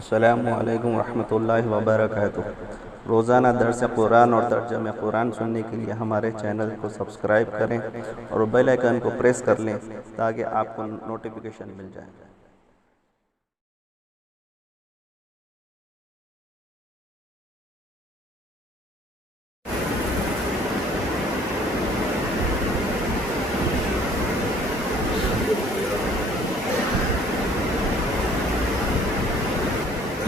السلام علیکم ورحمۃ اللہ وبرکاتہ۔ روزانہ درس قرآن اور ترجمہ قرآن سننے کے لیے ہمارے چینل کو سبسکرائب کریں اور بیل آئیکن کو پریس کر لیں تاکہ آپ کو نوٹیفیکیشن مل جائے۔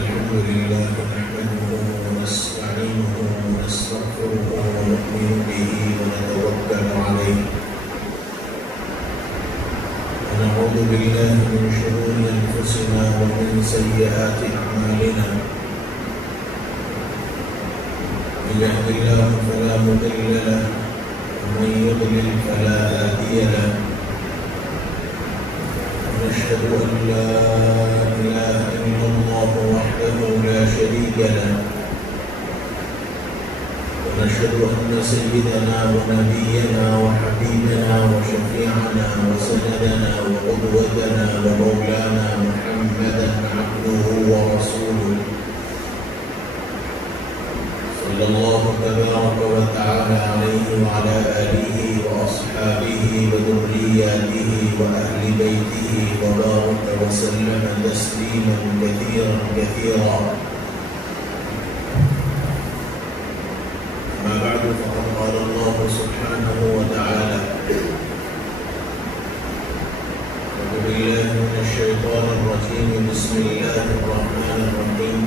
الحمد لله نحمده ونستعينه ونستغفره ونؤمن به ونتوكل عليه ونعوذ بالله من شرور أنفسنا ومن سيئات أعمالنا من يهد الله فلا مضل له ومن يضلل فلا هادي له ونشهد أن لا إله إلا الله وحده لا شريك له ونشهد أن سيدنا ونبينا وحبيبنا وشفيعنا وسندنا وقدوتنا ومولانا محمدا عبده ورسوله صلى الله تبارك وتعالى عليه وعلى آله وأصحابه وذرياته وأهل بيته وبارك وسلم تسليما كثيرا كثيرا. أما بعد فقد قال الله سبحانه وتعالى: أعوذ بالله من الشيطان الرجيم بسم الله الرحمن الرحيم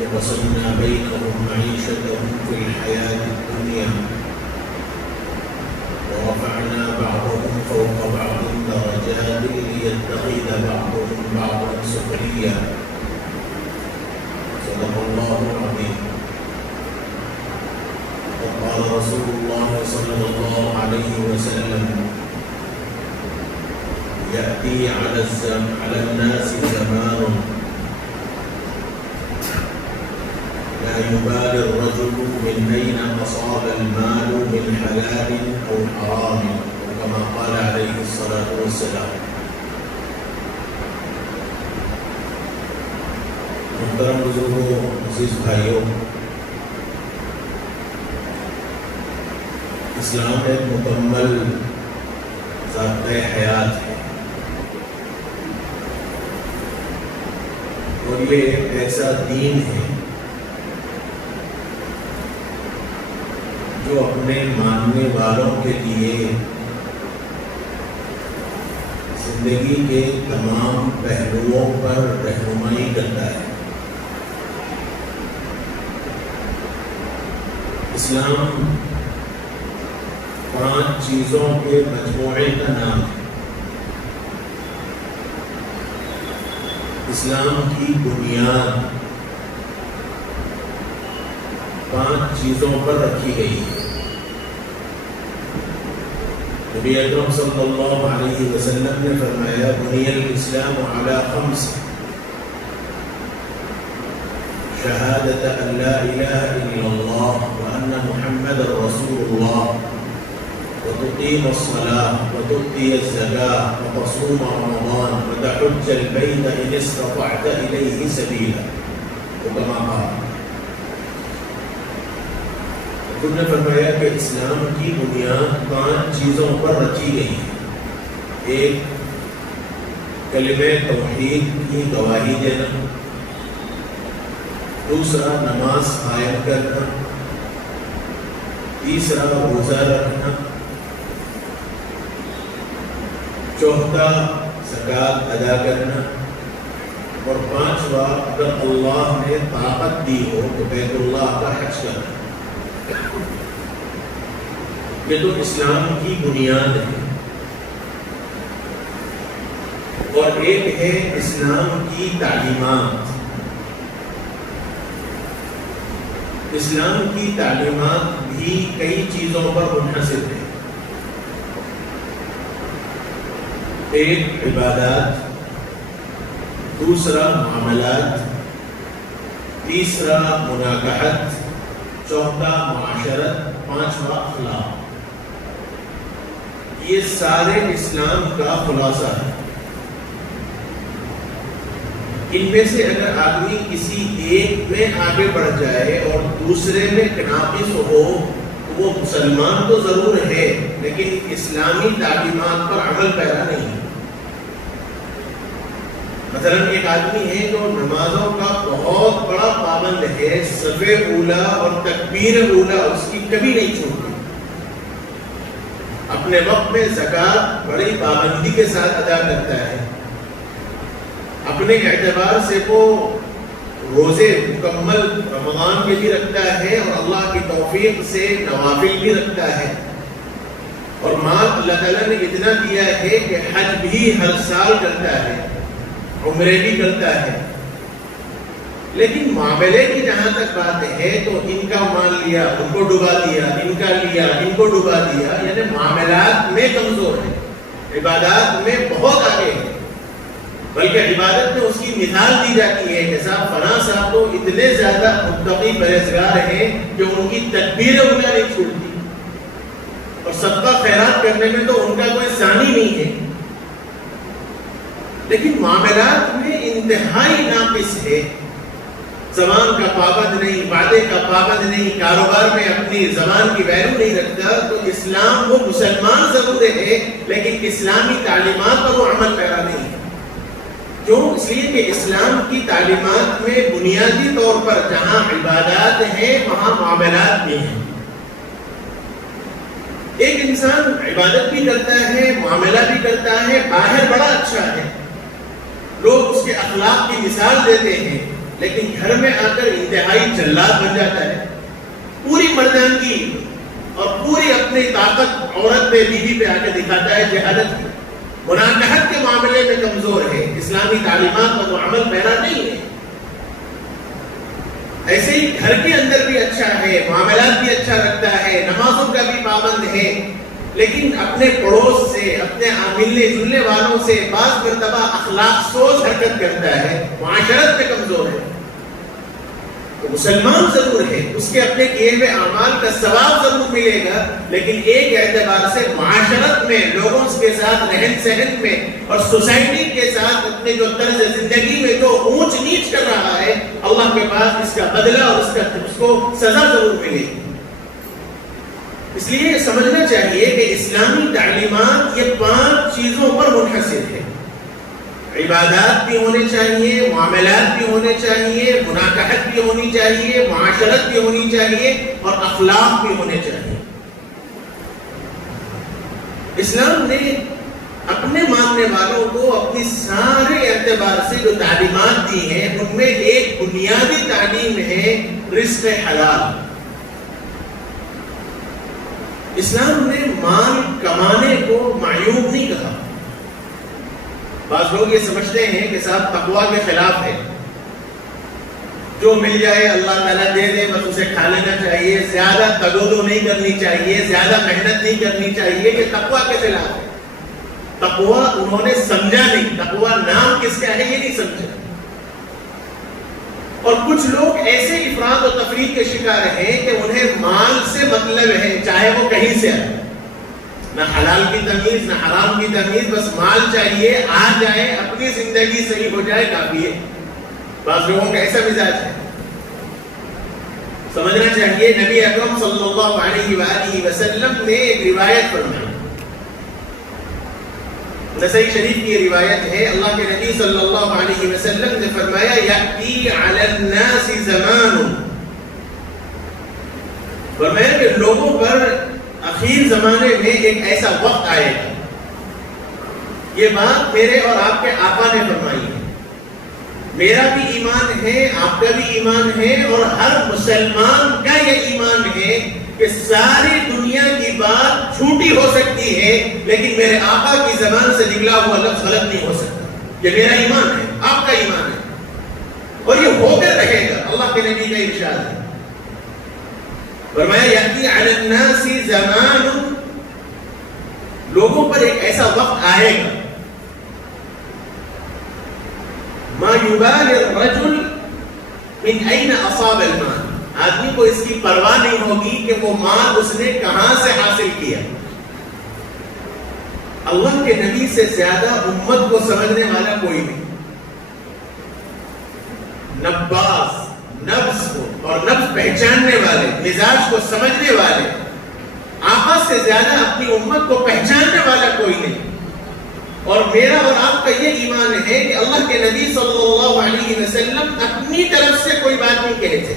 وقسمنا بينهم معيشتهم في الحياة الدنيا ورفعنا بعضهم فوق بعض درجات ليتخذ بعضهم بعضا سخريا. صدق الله العظيم. وقال رسول الله صلى الله عليه وسلم: يأتي على الناس زمان لا يبالي الرجل من أين أصاب المال من حلال أو حرام، كما قال عليه الصلاة والسلام. محترم بزرگوں، عزیز بھائیوں، اسلام ایک مکمل ضابطۂ حیات ہے اور یہ ایک ایسا دین ہے جو اپنے ماننے والوں کے لیے زندگی کے تمام پہلوؤں پر رہنمائی کرتا ہے۔ اسلام 5 چیزوں کے مجموعے کا نام ہے۔ اسلام کی بنیاد 5 چیزوں پر رکھی گئی ہے۔ نبی اکرم صلی اللہ علیہ وسلم نے فرمایا: بنی الاسلام علی 5 شہادت ان لا الہ الا اللہ وان محمد رسول اللہ وتقیم الصلاة وتؤتی الزکاة وتصوم رمضان وتحج البیت ان استطعت الیہ سبیلا، وکما قال. انہوں نے فرمایا کہ اسلام کی بنیاد 5 چیزوں پر رکھی گئی ہے۔ ایک، کلمہ توحید کی گواہی دینا۔ دوسرا، نماز قائم کرنا۔ تیسرا، روزہ رکھنا۔ چوتھا، زکوٰۃ ادا کرنا۔ اور 5واں، اگر اللہ نے طاقت دی ہو تو بیت اللہ کا حج کرنا۔ یہ تو اسلام کی بنیاد ہے۔ اور ایک ہے اسلام کی تعلیمات۔ اسلام کی تعلیمات بھی کئی چیزوں پر منحصر ہے۔ ایک، عبادات۔ دوسرا، معاملات۔ تیسرا، مناکحت۔ چوتھا، معاشرت۔ 5واں، اخلاق۔ یہ سارے اسلام کا خلاصہ ہے۔ ان میں سے اگر آدمی کسی ایک میں آگے بڑھ جائے اور دوسرے میں ناقص ہو تو وہ مسلمان تو ضرور ہے لیکن اسلامی تعلیمات پر عمل پیرا نہیں ہے۔ مثلا ایک آدمی ہے جو نمازوں کا بہت بڑا پابند ہے، صف اولا اور تکبیر اولا اس کی کبھی نہیں چھوٹتی، اپنے وقت میں زکوٰۃ بڑی پابندی کے ساتھ ادا کرتا ہے، اپنے اعتبار سے وہ روزے مکمل رمضان کے لیے رکھتا ہے اور اللہ کی توفیق سے نوافل بھی رکھتا ہے، اور مال اللہ تعالیٰ نے اتنا دیا ہے کہ حج بھی ہر سال کرتا ہے، عمرے بھی کرتا ہے، لیکن معاملے کی جہاں تک بات ہے تو ان کا مال لیا ان کو ڈبا دیا، ان کا لیا ان کو ڈبا دیا، یعنی معاملات میں کمزور ہے، عبادات میں بہت آگے ہے، بلکہ عبادت میں اس کی مثال دی جاتی ہے کہ صاحب فلاں صاحب تو اتنے زیادہ متقی پرہیزگار ہیں کہ ان کی تکبیر اولا نہیں چھوٹتی، اور صدقہ خیرات کرنے میں تو ان کا کوئی ثانی نہیں ہے، لیکن معاملات میں انتہائی ناقص ہے، زبان کا پابند نہیں، وعدے کا پابند نہیں، کاروبار میں اپنی زبان کی ویلیو نہیں رکھتا، تو اسلام وہ مسلمان ضرور ہے لیکن اسلامی تعلیمات پر وہ عمل پیرا نہیں ہے۔ کیوں؟ اس لیے کہ اسلام کی تعلیمات میں بنیادی طور پر جہاں عبادات ہیں وہاں معاملات بھی ہیں۔ ایک انسان عبادت بھی کرتا ہے، معاملہ بھی کرتا ہے، باہر بڑا اچھا ہے، لوگ اس کے اخلاق کی مثال دیتے ہیں، لیکن گھر میں آ کر انتہائی جلاد بن جاتا ہے، پوری مردانگی اور پوری اپنی طاقت عورت پہ بیوی پہ آ کے دکھاتا ہے، جہالت کی، مناکحت کے معاملے میں کمزور ہے، اسلامی تعلیمات پر وہ عمل پیرا نہیں ہے۔ ایسے ہی گھر کے اندر بھی اچھا ہے، معاملات بھی اچھا رکھتا ہے، نمازوں کا بھی پابند ہے، لیکن اپنے پڑوس سے، اپنے ملنے جلنے والوں سے بعض مرتبہ اخلاق سوز حرکت کرتا ہے، معاشرت میں کمزور ہے، تو مسلمان ضرور ہے، اس کے اپنے کیے ہوئے اعمال کا ثواب ضرور ملے گا، لیکن ایک اعتبار سے معاشرت میں، لوگوں کے ساتھ رہن سہن میں اور سوسائٹی کے ساتھ اپنے جو طرز زندگی میں جو اونچ نیچ کر رہا ہے، اللہ کے پاس اس کا بدلہ اور اس کو سزا ضرور ملے گی۔ اس لیے سمجھنا چاہیے کہ اسلامی تعلیمات یہ 5 چیزوں پر منحصر ہے، عبادات بھی ہونے چاہیے، معاملات بھی ہونے چاہیے، مناکحت بھی ہونی چاہیے، معاشرت بھی ہونی چاہیے اور اخلاق بھی ہونے چاہیے۔ اسلام نے اپنے ماننے والوں کو اپنی سارے اعتبار سے جو تعلیمات دی ہیں ان میں ایک بنیادی تعلیم ہے رزق حلال۔ اسلام نے مال کمانے کو معیوب نہیں کہا۔ بعض لوگ یہ سمجھتے ہیں کہ صاحب تقویٰ کے خلاف ہے، جو مل جائے اللہ تعالیٰ دے دے بس اسے کھا لینا چاہیے، زیادہ تگودو نہیں کرنی چاہیے، زیادہ محنت نہیں کرنی چاہیے، کہ تقویٰ کے خلاف ہے۔ تقویٰ انہوں نے سمجھا نہیں، تقویٰ نام کس کا ہے یہ نہیں سمجھا، اور کچھ لوگ ایسے افراد و تفریق کے شکار ہیں کہ انہیں مال سے مطلب ہے، چاہے وہ کہیں سے آئے، نہ حلال کی تمیز نہ حرام کی تمیز، بس مال چاہیے، آ جائے، اپنی زندگی صحیح ہو جائے کافی ہے۔ بعض لوگوں کا ایسا مزاج ہے۔ سمجھنا چاہیے نبی اکرم صلی اللہ علیہ وآلہ وسلم نے ایک روایت فرمائی، نسائی شریف کی روایت ہے، اللہ کے نبی صلی اللہ علیہ وسلم نے فرمایا یأتی علی الناس زمان، فرمایا کہ لوگوں پر اخیر زمانے میں ایک ایسا وقت آئے گا، یہ بات میرے اور آپ کے آقا نے فرمائی ہے، میرا بھی ایمان ہے، آپ کا بھی ایمان ہے، اور ہر مسلمان کا یہ ایمان ہے کہ ساری دنیا کی بات جھوٹی ہو سکتی ہے لیکن میرے آقا کی زبان سے نکلا ہوا لفظ غلط نہیں ہو سکتا۔ یہ میرا ایمان ہے، آپ کا ایمان ہے، اور یہ ہو کر رہے گا، اللہ کے نبی کا ارشاد ہے۔ فرمایا یأتی علی الناس زمان، لوگوں پر ایک ایسا وقت آئے گا، ما یبالی الرجل من این اصاب المال، آدمی کو اس کی پرواہ نہیں ہوگی کہ وہ مال اس نے کہاں سے حاصل کیا۔ اللہ کے نبی سے زیادہ امت کو سمجھنے والا کوئی نہیں، نباز، نفس کو اور نفس پہچاننے والے، مزاج کو سمجھنے والے، آقا سے زیادہ اپنی امت کو پہچاننے والا کوئی نہیں۔ اور میرا اور آپ کا یہ ایمان ہے کہ اللہ کے نبی صلی اللہ علیہ وسلم اپنی طرف سے کوئی بات نہیں کہتے،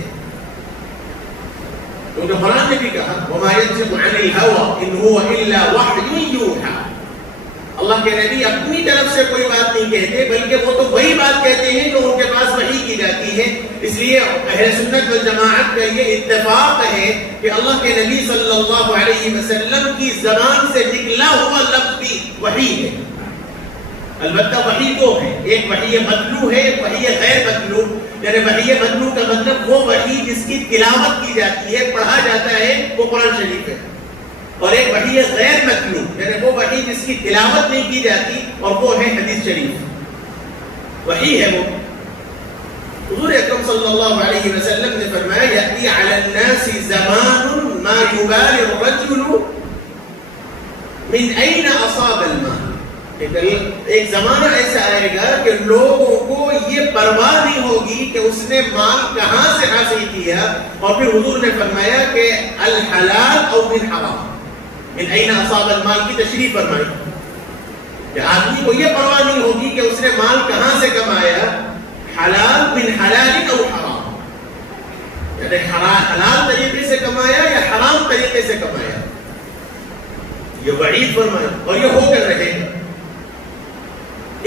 کیونکہ قرآن نے بھی کہا وَمَا يَنْطِقُ عَنِ الْهَوَىٰ إِنْ هُوَ إِلَّا وَحْيٌ يُوحَىٰ۔ اللہ کے نبی اپنی طرف سے کوئی بات نہیں کہتے، بلکہ وہ تو وہی بات کہتے ہیں جو ان کے پاس وحی کی جاتی ہے۔ اس لیے اہل سنت والجماعت کا یہ اتفاق ہے کہ اللہ کے نبی صلی اللہ علیہ وسلم کی زبان سے نکلا ہوا لفظ بھی وحی ہے۔ البتہ وحی دو ہے، ایک وحی متلو ہے، ایک وحی غیر متلو۔ یعنی وحی متلو کا مطلب وہ وحی جس کی تلاوت کی جاتی ہے، پڑھا جاتا ہے، وہ قرآن شریف ہے۔ اور ایک وحی غیر متلو یعنی وہ وحی جس کی تلاوت نہیں کی جاتی، اور وہ ہے حدیث شریف۔ وحی ہے وہ۔ حضور اکرم صلی اللہ علیہ وسلم نے فرمایا یأتی علی الناس زمان ما یبال الرجل من این اصاب الماء۔ ایک زمانہ ایسا آئے گا کہ لوگوں کو یہ پرواہ نہیں ہوگی کہ اس نے مال کہاں سے حاصل کیا۔ اور پھر حضور نے فرمایا کہ الحلال او من حرام، من این اصاب المال کی تشریح فرمائی کہ آدمی کو یہ پرواہ نہیں ہوگی کہ اس نے مال کہاں سے کمایا، حلال من حلال او حرام، یعنی حلال طریقے سے کمایا یا حرام طریقے سے کمایا۔ یہ وعید فرمایا اور یہ ہو کر رہے گا۔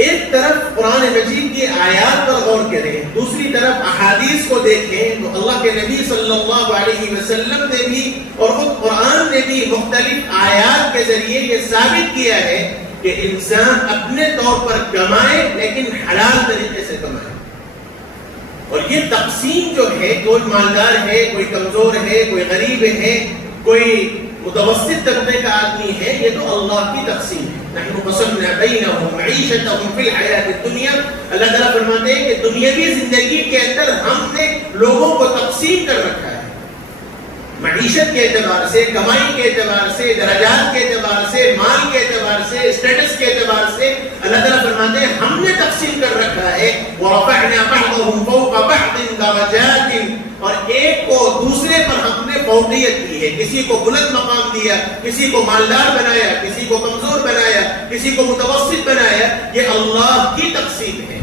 ایک طرف قرآن مجید کی آیات پر غور کریں، دوسری طرف احادیث کو دیکھیں تو اللہ کے نبی صلی اللہ علیہ وسلم نے بھی اور خود قرآن نے بھی مختلف آیات کے ذریعے یہ ثابت کیا ہے کہ انسان اپنے طور پر کمائے لیکن حلال طریقے سے کمائے۔ اور یہ تقسیم جو ہے، کوئی مالدار ہے، کوئی کمزور ہے، کوئی غریب ہے، کوئی متوسط طبقے کا آدمی ہے، یہ تو اللہ کی تقسیم ہے۔ نحن قسمنا بینہم معیشتہم فی الحیات الدنیا۔ اللہ تعالیٰ فرماتے ہیں کہ دنیاوی زندگی کے اندر ہم نے لوگوں کو تقسیم کر رکھا ہے، معیشت کے اعتبار سے، کمائی کے اعتبار سے، درجات کے اعتبار سے، مال کے اعتبار سے، اسٹیٹس کے اعتبار سے۔ اللہ تعالیٰ فرماتے ہیں ہم نے تقسیم کر رکھا ہے وَرَفَعْنَا بَعْضَهُمْ فَوْقَ بَعْضٍ دَرَجَاتٍ، اور ایک کو دوسرے پر ہم نے فوقیت دی ہے، کسی کو بلند مقام دیا، کسی کو مالدار بنایا، کسی کو کمزور بنایا، کسی کو متوسط بنایا۔ یہ اللہ کی تقسیم ہے۔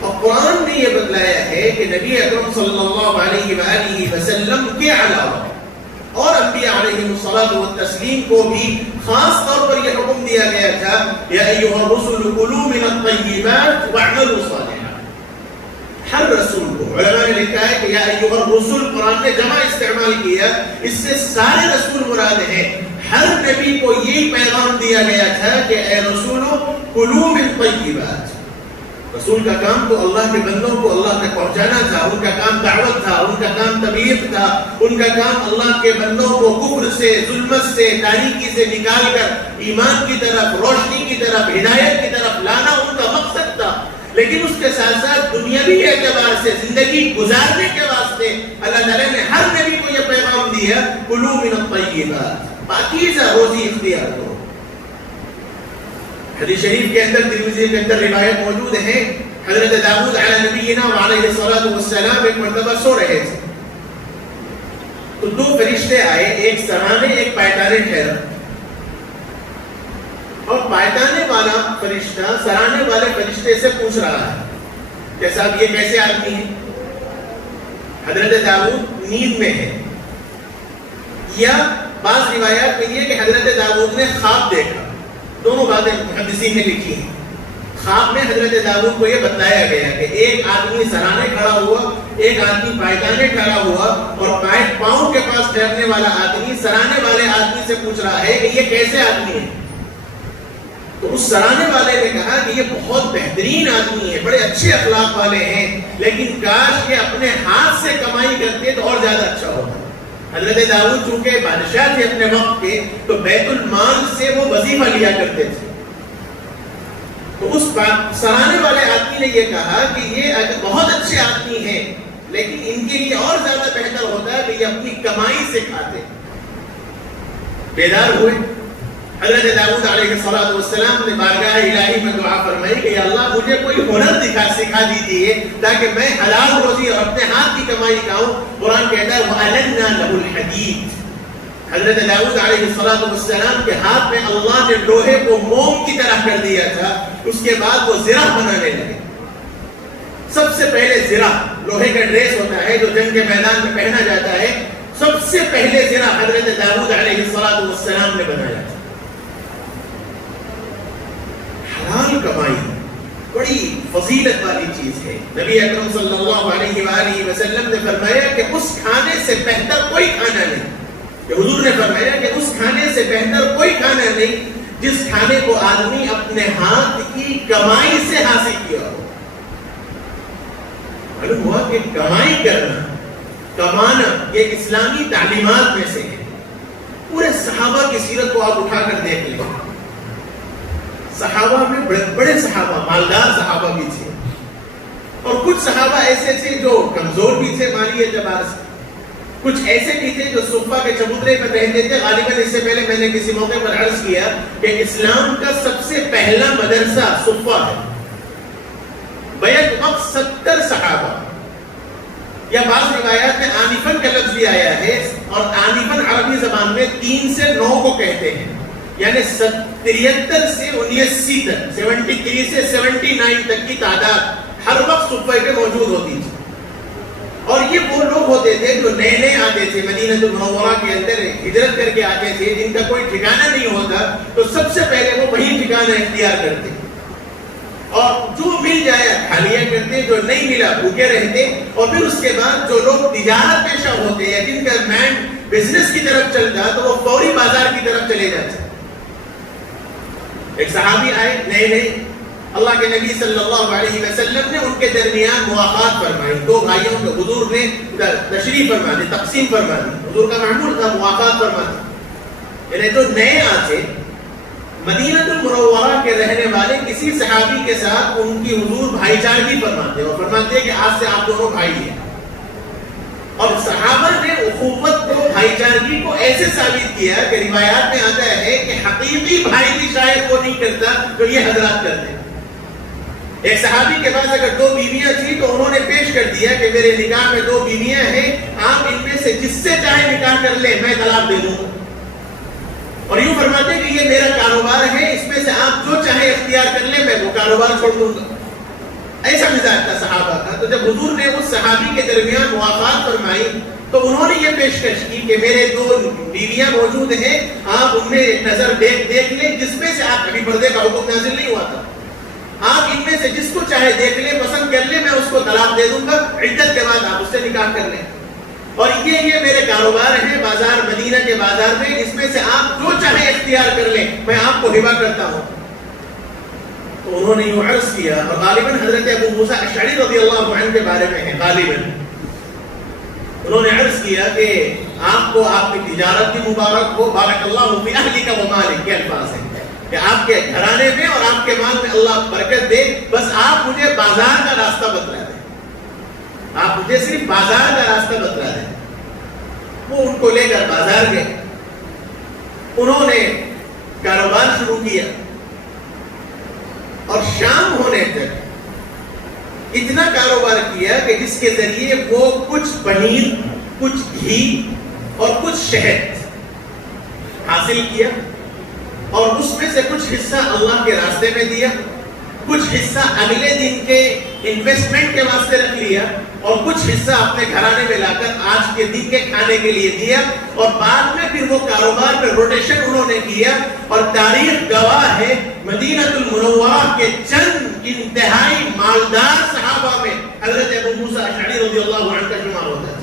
اور قرآن نے یہ بتلایا ہے کہ نبی اکرم صلی اللہ علیہ وآلہ وسلم کے علاوہ اور انبیاء علیہ الصلاۃ والتسلیم کو بھی خاص طور پر یہ حکم دیا گیا تھا یا ایھا الرسل کلوا من الطیبات واعملوا صالحا۔ ہر رسول کو، علماء نے لکھا ہے کہ یا ایھا الرسل، قرآن نے جمع استعمال کیا، اس سے سارے رسول مراد ہیں۔ ہر نبی کو یہی پیغام دیا گیا تھا کہ اے رسولو کلوا من الطیبات۔ رسول کا کام تو اللہ کے بندوں کو اللہ تک پہنچانا تھا، ان کا کام دعوت تھا، ان کا کام تبلیغ تھا، ان کا کام اللہ کے بندوں کو کفر سے، ظلمت سے، تاریکی سے نکال کر ایمان کی طرف، روشنی کی طرف، ہدایت کی طرف لانا ان کا مقصد تھا۔ لیکن اس کے ساتھ ساتھ دنیاوی اعتبار سے، زندگی گزارنے کے واسطے اللہ تعالیٰ نے ہر نبی کو یہ پیغام دیا کلوا من الطیبات، پاکیزہ روزی اختیار کرو۔ حدیث شریف کے اندر، ترمذی کے اندر روایت موجود ہے، حضرت داؤد علیہ نبینا وعلیہ الصلاۃ والسلام ایک مرتبہ سو رہے تھے تو دو فرشتے آئے، ایک سرانے ایک پایتانے ٹھہرا، اور پایتانے والا فرشتہ سرانے والے فرشتے سے پوچھ رہا ہے کہ صاحب یہ کیسے آدمی ہے؟ حضرت داؤد نیند میں ہے، یا بعض روایات میں یہ کہ حضرت داؤد نے خواب دیکھا۔ دونوں باتیں محدثین نے لکھی ہیں۔ خواب میں حضرت داؤد کو یہ بتایا گیا کہ ایک آدمی سرانے کھڑا ہوا، ایک آدمی پایتانے کھڑا ہوا، اور پاؤں کے پاس ٹھہرنے والا آدمی سرانے والے آدمی سے پوچھ رہا ہے کہ یہ کیسے آدمی ہے؟ تو اس سرانے والے نے کہا کہ یہ بہت بہترین آدمی ہے، بڑے اچھے اخلاق والے ہیں، لیکن کاش کہ اپنے ہاتھ سے کمائی کرتے تو اور زیادہ اچھا ہوتا۔ حضرت داؤد چونکہ بادشاہ تھے اپنے وقت کے، تو بیت المال سے وہ وظیفہ لیا کرتے تھے۔ تو اس سرانے والے آدمی نے یہ کہا کہ یہ بہت اچھے آدمی ہیں، لیکن ان کے لیے اور زیادہ بہتر ہوتا ہے کہ یہ اپنی کمائی سے کھاتے۔ بیدار ہوئے، حضرت داؤد علیہ السلام نے بارگاہ الہی میں دعا فرمائی کہ یا اللہ مجھے کوئی ہنر سکھا دیجیے تاکہ میں حلال روزی اور اپنے ہاتھ کی کمائی کھاؤں. قرآن کہتا ہے وَأَلَنَّا لَهُ الْحَدِيدَ. حضرت داؤد علیہ السلام کے ہاتھ میں اللہ نے لوہے کو موم کی طرح کر دیا تھا. اس کے بعد وہ زرہ بنانے لگے. سب سے پہلے زرہ لوہے کا ڈریس ہوتا ہے جو جنگ کے میدان میں پہنا جاتا ہے. سب سے پہلے زرہ حضرت داؤد علیہ السلام نے بنایا تھا. حلال کمائی بڑی فضیلت والی چیز ہے. نبی اکرم صلی اللہ علیہ وآلہ وسلم نے فرمایا کہ اس کھانے سے بہتر کوئی کھانا نہیں. کہ حضور نے فرمایا کہ اس کھانے سے بہتر کوئی کھانا نہیں جس کھانے کو آدمی اپنے ہاتھ کی کمائی سے حاصل کیا ہو. معلوم ہوا کہ کمائی کرنا، کمانا یہ اسلامی تعلیمات میں سے ہے. پورے صحابہ کی سیرت کو آپ اٹھا کر دیکھ لیں. صحابہ میں بڑے صحابہ، مالدار صحابہ بھی تھے، اور کچھ صحابہ ایسے تھے جو کمزور بھی تھے مالی اعتبار سے. کچھ ایسے بھی تھے جو صفہ کے چبوترے پر رہتے تھے. غالباً اس سے پہلے میں نے کسی موقع پر عرض کیا کہ اسلام کا سب سے پہلا مدرسہ صفہ ہے. بیعت وقت 70 صحابہ، یا بعض روایات میں آنفن کا لفظ بھی آیا ہے، اور آنفن عربی زبان میں 3 سے 9 کو کہتے ہیں. یعنی 73 سے 79 تک، 73 سے 79 تک کی تعداد ہر وقت صفہ پہ موجود ہوتی تھی. اور یہ وہ لوگ ہوتے تھے جو نئے نئے آتے تھے مدینہ المنورہ کے اندر، ہجرت کر کے آتے تھے، جن کا کوئی ٹھکانہ نہیں ہوتا. تو سب سے پہلے وہ وہی ٹھکانہ اختیار کرتے، اور جو مل جائے کھا لیا کرتے، جو نہیں ملا بھوکے رہتے. اور پھر اس کے بعد جو لوگ تجارت پیشہ ہوتے ہیں، جن کا مائنڈ بزنس کی طرف چلتا، تو وہ فوری بازار کی طرف چلے جاتے. ایک صحابی آئے نئے نئے، اللہ کے نبی صلی اللہ علیہ وسلم نے ان کے درمیان مواقعات فرمائی. 2 بھائیوں کو حضور نے تشریف فرما دی، تقسیم فرما دی. حضور کا معمول تھا مواقعات فرما دی. یعنی جو نئے آتے مدینہ المنورہ کے رہنے والے کسی صحابی کے ساتھ ان کی حضور بھائی چارگی فرماتے، اور فرماتے کہ آج سے آپ دونوں بھائی ہیں. اور صحابہ نے اخوت کو، بھائی چارگی کو ایسے ثابت کیا کہ روایات میں آتا ہے کہ حقیقی بھائی بھی شاید وہ نہیں کرتا جو یہ حضرات کرتے ہیں. ایک صحابی کے پاس اگر 2 بیویاں تھیں تو انہوں نے پیش کر دیا کہ میرے نکاح میں 2 بیویاں ہیں، آپ ان میں سے جس سے چاہے نکاح کر لیں، میں طلاق دے دوں. اور یوں فرماتے کہ یہ میرا کاروبار ہے، اس میں سے آپ جو چاہے اختیار کر لیں، میں وہ کاروبار چھوڑ دوں گا. ایسا مزاج تھا صحابہ کا. تو جب حضور نے اس صحابی کے درمیان موافقات فرمائی تو انہوں نے یہ پیشکش کی کہ میرے 2 بیویاں موجود ہیں، آپ ان میں ایک نظر دیکھ لیں، جس میں سے آپ ابھی پردے کا حکم نازل نہیں ہوا تھا، آپ ان میں سے جس کو چاہے دیکھ لیں، پسند کر لیں، میں اس کو طلاق دے دوں گا. عدت کے بعد آپ اس سے نکاح کر لیں. اور یہ میرے کاروبار ہے بازار، مدینہ کے بازار میں، اس میں سے آپ جو چاہے اختیار کر لیں، میں آپ کو ہبہ کرتا ہوں. تو انہوں نے یوں عرض کیا، اور غالباً حضرت ابو موسیٰ اشعری رضی اللہ عنہ کے بارے میں ہے. غالباً انہوں نے عرض کیا کہ آپ کو آپ کی تجارت بھی مبارک ہو، بارک اللہ فی اہلک و مالک، کے الفاظ ہیں کہ آپ کے گھرانے میں اور آپ کے مال میں اللہ برکت دے، بس آپ مجھے بازار کا راستہ بتلا دیں، آپ مجھے صرف بازار کا راستہ بتلا دیں. وہ ان کو لے کر بازار گئے، انہوں نے کاروبار شروع کیا، اور شام ہونے تک اتنا کاروبار کیا کہ جس کے ذریعے وہ کچھ پنیر، کچھ گھی اور کچھ شہد حاصل کیا، اور اس میں سے کچھ حصہ اللہ کے راستے میں دیا، کچھ حصہ اگلے دن کے انویسٹمنٹ کے واسطے رکھ لیا، اور کچھ حصہ اپنے گھرانے میں لا کر آج کے دن کے کھانے کے لیے دیا. اور بعد میں پھر وہ کاروبار میں روٹیشن انہوں نے کیا. اور تاریخ گواہ ہے مدینہ المنورہ کے چند انتہائی مالدار صحابہ میں حضرت ابو موسیٰ اشعری رضی اللہ عنہ کا شمار ہوتا ہے.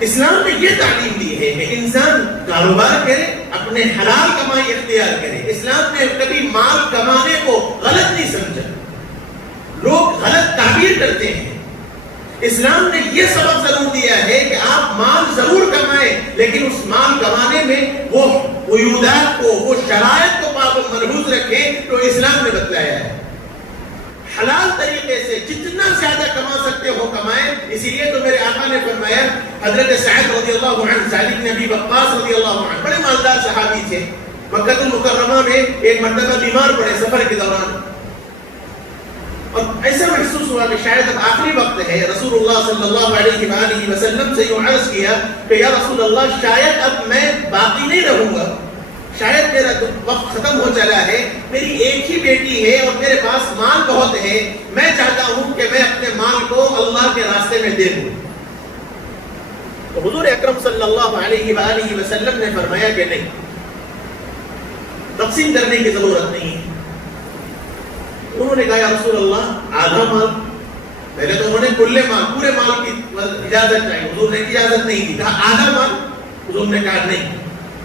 اسلام نے یہ تعلیم دی ہے کہ انسان کاروبار کرے، اپنے حلال کمائی اختیار کرے. اسلام نے کبھی مال کمانے کو غلط نہیں سمجھا. لوگ غلط تعبیر کرتے ہیں. اسلام نے یہ سبق ضرور دیا ہے کہ آپ مال ضرور کمائیں، لیکن اس مال کمانے میں وہ قیودات کو، وہ شرائط کو پابند ملحوظ رکھیں جو اسلام نے بتلایا ہے. حلال طریقے سے جتنا زیادہ کما سکتے ہو کمائیں. اسی لیے تو میرے آقا نے فرمایا، حضرت سعد رضی اللہ عنہ، سعد بن ابی وقاص رضی اللہ عنہ بڑے مالدار صحابی تھے، مکہ المکرمہ میں ایک مرتبہ بیمار پڑے سفر کے دوران، اور ایسا محسوس ہوا کہ شاید اب آخری وقت ہے. رسول اللہ صلی اللہ علیہ وآلہ وسلم سے یوں عرض کیا کہ یا رسول اللہ شاید اب میں باقی نہیں رہوں گا، شاید میرا وقت ختم ہو چلا ہے، میری ایک ہی بیٹی ہے اور میرے پاس مال بہت ہے، میں چاہتا ہوں کہ میں اپنے مال کو اللہ کے راستے میں دے دوں. تو حضور اکرم صلی اللہ علیہ وآلہ وسلم نے فرمایا کہ نہیں، تقسیم کرنے کی ضرورت نہیں ہے. انہوں نے کہا یا رسول اللہ آدھا مال. پہلے تو انہوں نے کلے مال، پورے مال کی اجازت چاہیے، حضور نے اجازت نہیں دی. کہا آدھا مال، حضور نے کہا نہیں.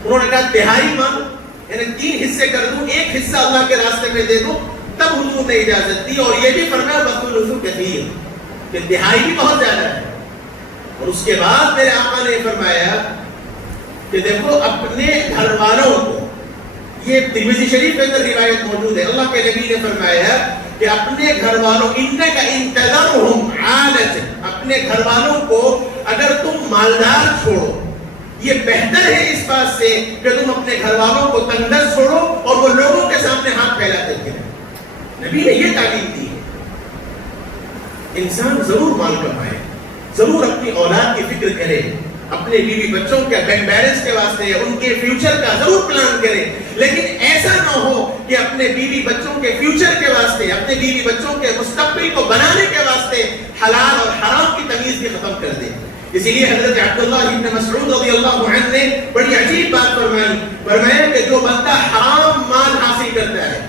انہوں نے کہا تہائی مال، یعنی 3 حصے کر دوں، 1 حصہ اللہ کے راستے میں دے دوں. تب حضور نے اجازت دی، اور یہ بھی فرمایا بَثُلُثُ كَثِيرٌ، کہ تہائی بھی بہت زیادہ ہے. اور اس کے بعد میرے آقا نے فرمایا کہ دیکھو اپنے گھر والوں کو، یہ ترمذی شریف کے اندر روایت موجود ہے، اللہ کے نبی نے فرمایا کہ اپنے گھر والوں اِنَّكَ إِن تَذَرْهُمْ عَالَةً، اپنے گھر والوں کو اگر تم مالدار چھوڑو، یہ بہتر ہے اس بات سے کہ تم اپنے گھر والوں کو تنگ دست چھوڑو اور وہ لوگوں کے سامنے ہاتھ پھیلاتے تھے. نبی نے یہ تعلیم دی ہے. انسان ضرور مال کمائے، ضرور اپنی اولاد کی فکر کرے، اپنے بیوی بچوں کے بینک بیلنس کے واسطے، ان کے فیوچر کا ضرور پلان کرے، لیکن ایسا نہ ہو کہ اپنے بیوی بچوں کے فیوچر کے واسطے، اپنے بیوی بچوں کے مستقبل کو بنانے کے واسطے حلال اور حرام کی تمیز بھی ختم کر دے. اسی لیے حضرت عبداللہ ابن مسعود رضی اللہ عنہ نے بڑی عجیب بات فرمائی، فرمایا کہ جو بندہ حرام مال حاصل کرتا ہے،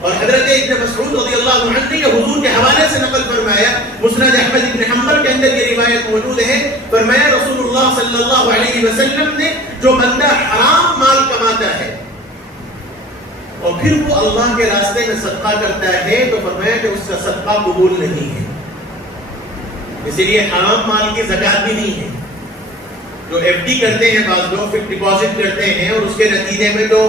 اور حضرت ابن مسعود رضی اللہ عنہ نے یہ حضور کے حوالے سے نقل فرمایا، مسند احمد ابن حنبل کے اندر یہ روایت موجود ہے، فرمایا رسول اللہ صلی اللہ علیہ وسلم نے جو بندہ حرام مال کماتا ہے اور پھر وہ اللہ کے راستے میں صدقہ کرتا ہے، تو فرمایا کہ اس کا صدقہ قبول نہیں ہے. اسی لیے حرام مال کی زکات بھی نہیں ہے. جو ایف ڈی کرتے ہیں بعض لوگ، فکس ڈپازٹ کرتے ہیں اور اس کے نتیجے میں جو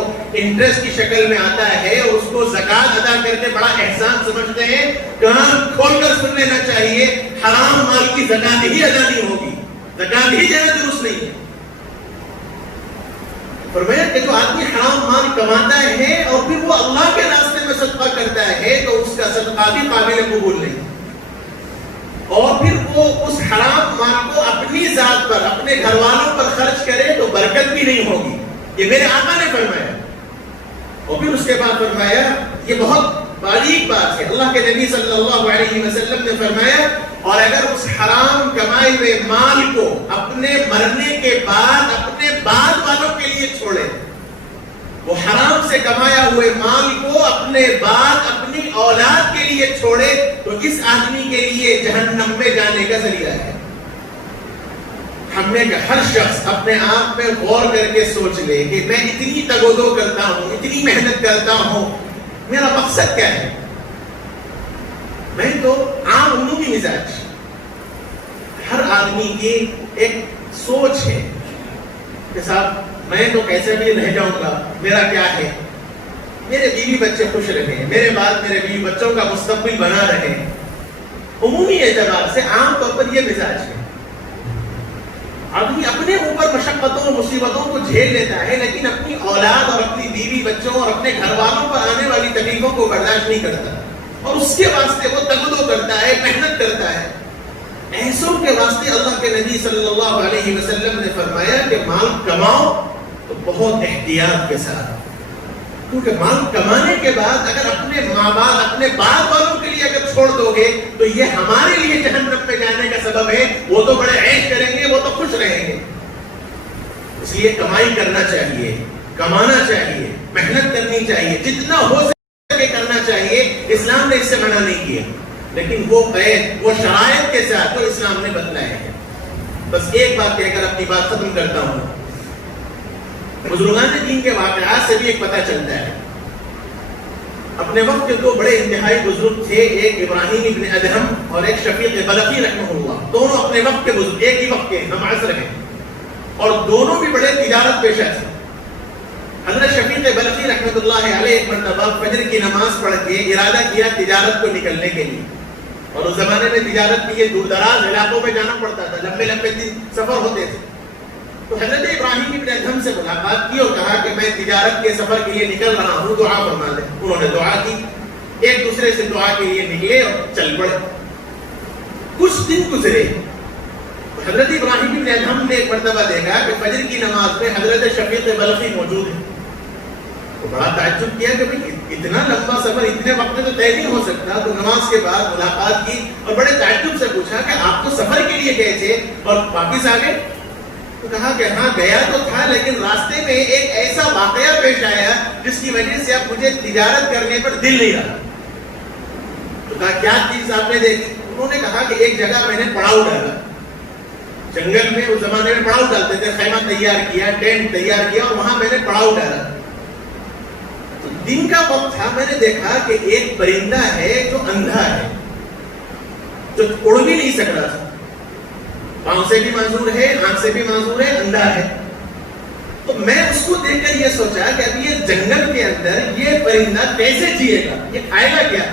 انٹرسٹ کی شکل میں آتا ہے اور اس کو زکات ادا کر کے بڑا احسان سمجھتے ہیں. کان کھول کر سن لینا چاہیے، حرام مال کی زکات ہی ادا نہیں ہوگی، زکات ہی دینا درست نہیں ہے. فرمایا کہ جو آدمی حرام مال کماتا ہے اور پھر وہ اللہ کے راستے میں صدقہ کرتا ہے تو اس کا صدقہ بھی قابل قبول نہیں، اور پھر وہ اس حرام مال کو اپنی ذات پر، اپنے گھر والوں پر خرچ کرے تو برکت بھی نہیں ہوگی. یہ میرے آقا نے فرمایا. اور پھر اس کے بعد فرمایا، یہ بہت باریک بات ہے، اللہ کے نبی صلی اللہ علیہ وسلم نے فرمایا اور اگر اس حرام کمائے ہوئے مال کو اپنے مرنے کے بعد اپنے بعد والوں کے لیے چھوڑے، وہ حرام سے کمایا ہوئے مال کو اپنے بعد اپنی اولاد کے لیے چھوڑے تو اس آدمی کے لیے جہنم میں جانے کا ذریعہ ہے. ہم نے ہر شخص اپنے آپ میں غور کر کے سوچ لے کہ میں اتنی تگودو کرتا ہوں، اتنی محنت کرتا ہوں، میرا مقصد کیا ہے؟ میں تو عام عمومی مزاج، ہر آدمی کی ایک سوچ ہے کہ صاحب میں تو کیسے بھی رہ جاؤں گا، میرا کیا ہے، میرے بیوی بچے خوش رہیں، میرے بعد میرے بیوی بچوں کا مستقبل بنا رہے. عمومی اعتبار سے عام طور پر یہ مزاج ہے. آدمی اپنے اوپر مشقتوں اور مصیبتوں کو جھیل لیتا ہے لیکن اپنی اولاد اور اپنی بیوی بچوں اور اپنے گھر والوں پر آنے والی تکلیفوں کو برداشت نہیں کرتا اور اس کے واسطے وہ تگدو کرتا ہے، محنت کرتا ہے. ایسوں کے واسطے اللہ کے نبی صلی اللہ علیہ وسلم نے فرمایا کہ مال کماؤ تو بہت احتیاط کے ساتھ، کیونکہ مال کمانے کے بعد اگر اپنے ماں باپ، اپنے بعد والوں کے لیے اگر چھوڑ دو گے تو یہ ہمارے لیے جہنم میں جانے کا سبب ہے. وہ تو بڑے عیش کریں گے، وہ تو خوش رہیں گے. اس لیے کمائی کرنا چاہیے، کمانا چاہیے، محنت کرنی چاہیے، جتنا ہو سکے کرنا چاہیے. اسلام نے اس سے منع نہیں کیا، لیکن وہ قید، وہ شرائط کے ساتھ تو اسلام نے بتلایا ہے. بس ایک بات کہہ کر اپنی بات ختم کرتا ہوں. بزرگان دین کے واقعات سے بھی ایک پتہ چلتا ہے. اپنے وقت کے دو بڑے انتہائی بزرگ تھے، ایک ابراہیم ابن ادہم اور ایک شفیق بلخی رحمہ اللہ. دونوں اپنے وقت کے بزرگ، ایک ہی وقت کے ہم عصر ہیں، اور دونوں بھی بڑے تجارت پیشہ تھے. حضرت شفیق بلخی رحمۃ اللہ علیہ ایک مرتبہ فجر کی نماز پڑھ کے ارادہ کیا تجارت کو نکلنے کے لیے. اور اس زمانے میں تجارت کے لیے دور دراز علاقوں میں جانا پڑتا تھا، لمبے لمبے سفر ہوتے تھے. تو حضرت ابراہیم ابن ادھم سے ملاقات کی اور کہا کہ میں تجارت کے سفر کے لیے نکل رہا ہوں، دعا فرما دیں۔ انہوں نے دعا کی، ایک دوسرے سے دعا کے لیے نکلے اور چل پڑے۔ کچھ دن گزرے، حضرت ابراہیم ابن ادھم نے ایک مرتبہ دیکھا کہ فجر کی نماز میں حضرت شفیق بلخی موجود ہے۔ تو بڑا تعجب کیا کہ بھئی اتنا لمبا سفر اتنے وقت میں تو طے نہیں ہو سکتا۔ تو نماز کے بعد ملاقات کی اور بڑے تعجب سے پوچھا کہ آپ تو سفر کے لیے گئے تھے اور واپس آ گئے؟ تو کہا کہ ہاں گیا تو تھا، لیکن راستے میں ایک ایسا واقعہ پیش آیا جس کی وجہ سے اب مجھے تجارت کرنے پر دل نہیں رہا۔ تو کہا کیا چیز آپ نے دیکھی؟ انہوں نے کہا کہ ایک جگہ میں نے پڑاؤ ڈالا، جنگل میں اس زمانے میں پڑاؤ ڈالتے تھے، خیمہ تیار کیا، ٹینٹ تیار کیا اور وہاں میں نے پڑاؤ ڈالا۔ تو دن کا وقت تھا، میں نے دیکھا کہ ایک پرندہ ہے جو اندھا ہے، جو اڑ بھی نہیں سک رہا تھا، پاؤں سے بھی معذور ہے، آنکھ سے بھی معذور ہے، اندھا ہے۔ تو میں اس کو دیکھ کر یہ سوچا کہ اب یہ جنگل کے اندر یہ پرندہ کیسے جیے گا، یہ کھائے گا کیا؟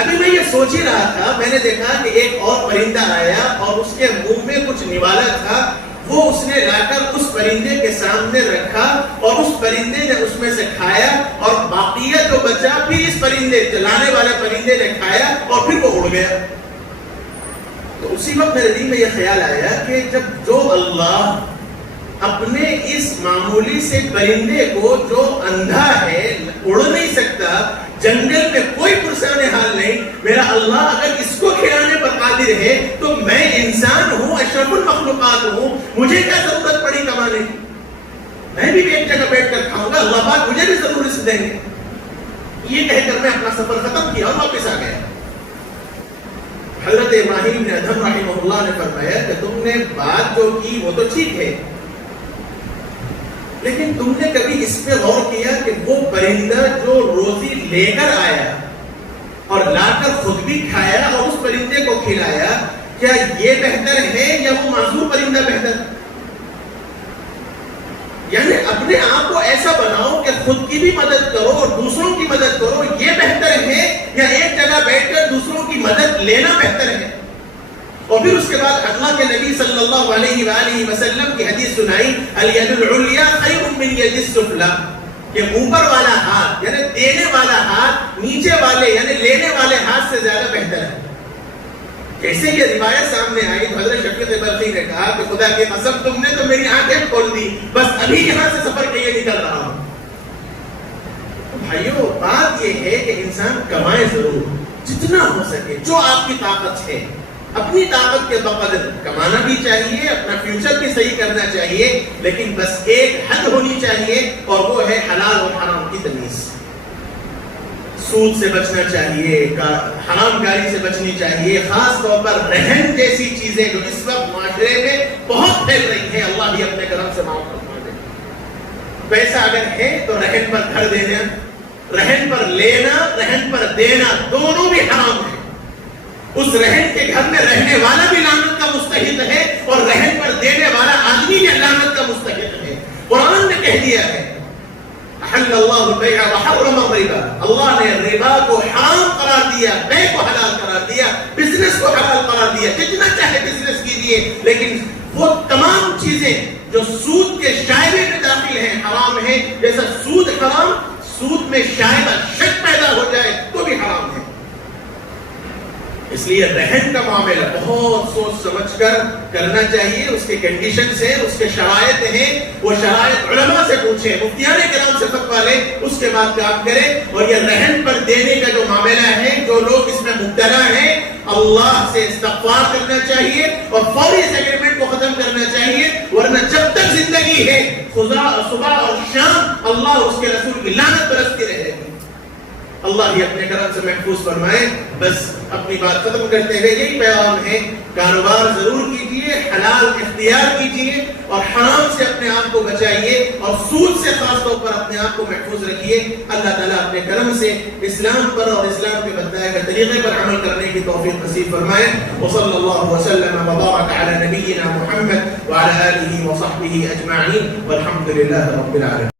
ابھی میں یہ سوچ ہی رہا تھا، میں نے دیکھا کہ ایک اور پرندہ آیا اور اس کے منہ میں کچھ نوالا تھا، وہ اس نے لا کر اس پرندے کے سامنے رکھا اور اس پرندے نے اس میں سے کھایا اور باقیہ جو بچا پھر اس پرندے چلانے والے پرندے نے کھایا اور پھر وہ اڑ گیا۔ تو اسی وقت میرے دل میں یہ خیال آیا کہ جب جو اللہ اپنے اس معمولی سے پرندے کو جو اندھا ہے، اڑ نہیں سکتا، جنگل میں کوئی پرسان حال نہیں، میرا اللہ اگر اس کو کھلانے پر قادر ہے تو میں انسان ہوں، اشرف المخلوقات ہوں، مجھے کیا ضرورت پڑی کمانے کی؟ میں بھی ایک جگہ بیٹھ کر کھاؤں گا، اللہ پاک مجھے بھی ضرور رزق دیں گے۔ یہ کہہ کر میں اپنا سفر ختم کیا اور واپس آ گیا۔ حضرت ابراہیم نے ادھم رحمہ اللہ نے فرمایا کہ تم نے بات جو کی وہ تو ٹھیک ہے، لیکن تم نے کبھی اس پہ غور کیا کہ وہ پرندہ جو روزی لے کر آیا اور لا کر خود بھی کھایا اور اس پرندے کو کھلایا، کیا یہ بہتر ہے یا وہ معذور پرندہ بہتر؟ یعنی اپنے آپ کو ایسا بناؤ کہ خود کی بھی مدد کرو اور دوسروں کی مدد کرو، یہ بہتر ہے یا ایک جگہ بیٹھ کر دوسروں کی مدد لینا بہتر ہے؟ اور پھر اس کے بعد اللہ کے نبی صلی اللہ علیہ وآلہ وسلم کی حدیث سنائی، الید العلیٰ خیر من ید السفلی، کہ اوپر والا ہاتھ یعنی دینے والا ہاتھ نیچے والے یعنی لینے والے ہاتھ سے زیادہ بہتر ہے۔ جیسے یہ روایت سامنے آئی تو حضرت شفیق بلخی نے کہا کہ خدا کی قسم تم نے تو میری آنکھیں کھول دی، بس ابھی یہاں سے سفر کے لیے نکل رہا ہوں۔ بھائیو بات یہ ہے کہ انسان کمائے ضرور، جتنا ہو سکے، جو آپ کی طاقت ہے، اپنی طاقت کے بقدر کمانا بھی چاہیے، اپنا فیوچر بھی صحیح کرنا چاہیے، لیکن بس ایک حد ہونی چاہیے اور وہ ہے حلال اور حرام کی تمیز۔ سود سے بچنا چاہیے، حرام کاری سے بچنی چاہیے، خاص طور پر رہن جیسی چیزیں جو اس وقت معاشرے میں بہت پھیل رہی ہیں، اللہ بھی اپنے کرم سے معاف فرما دے۔ پیسہ اگر ہے تو رہن پر گھر دینا، رہن پر لینا، رہن پر دینا، دونوں بھی حرام ہیں۔ اس رہن کے گھر میں رہنے والا بھی لعنت کا مستحق ہے اور رہن پر دینے والا آدمی بھی لعنت کا مستحق ہے۔ قرآن نے کہہ دیا ہے احل اللہ البیع وحرم الربا، اللہ نے ربا کو حرام قرار دیا، بے کو حلال قرار دیا، بزنس کو حلال قرار دیا، جتنا چاہے بزنس کیجئے، لیکن وہ تمام چیزیں جو سود کے شائبے میں داخل ہیں حرام ہیں۔ جیسا سود حرام، سود میں شائبہ شک پیدا ہو جائے تو بھی حرام ہے۔ اس لیے رہن کا معاملہ بہت سوچ سمجھ کر کرنا چاہیے، اس کے کنڈیشنز ہیں، اس کے شرائط ہیں، وہ شرائط علماء سے پوچھیں، مفتیان کرام سے فتویٰ لیں، اس کے بعد کام کریں۔ اور یہ رہن پر دینے کا جو معاملہ ہے، جو لوگ اس میں مبتلا ہیں، اللہ سے استغفار کرنا چاہیے اور فوری اس ایگریمنٹ کو ختم کرنا چاہیے، ورنہ جب تک زندگی ہے صبح اور شام اللہ اور اس کے رسول کی لعنت برستی رہے گی۔ اللہ ہی اپنے کرم سے محفوظ فرمائے۔ بس اپنی بات ختم کرتے ہوئے یہی پیغام ہے، کاروبار ضرور کیجئے، حلال اختیار کیجئے اور حرام سے اپنے آپ کو بچائیے اور سود سے خاص طور پر اپنے آپ کو محفوظ رکھیے۔ اللہ تعالیٰ اپنے کرم سے اسلام پر اور اسلام کے بتائے گئے طریقے پر عمل کرنے کی توفیق نصیب فرمائے۔ وصلی اللہ وسلم وبارک علی نبینا محمد وعلی آلہ وصحبہ اجمعین والحمد للہ رب العالمین۔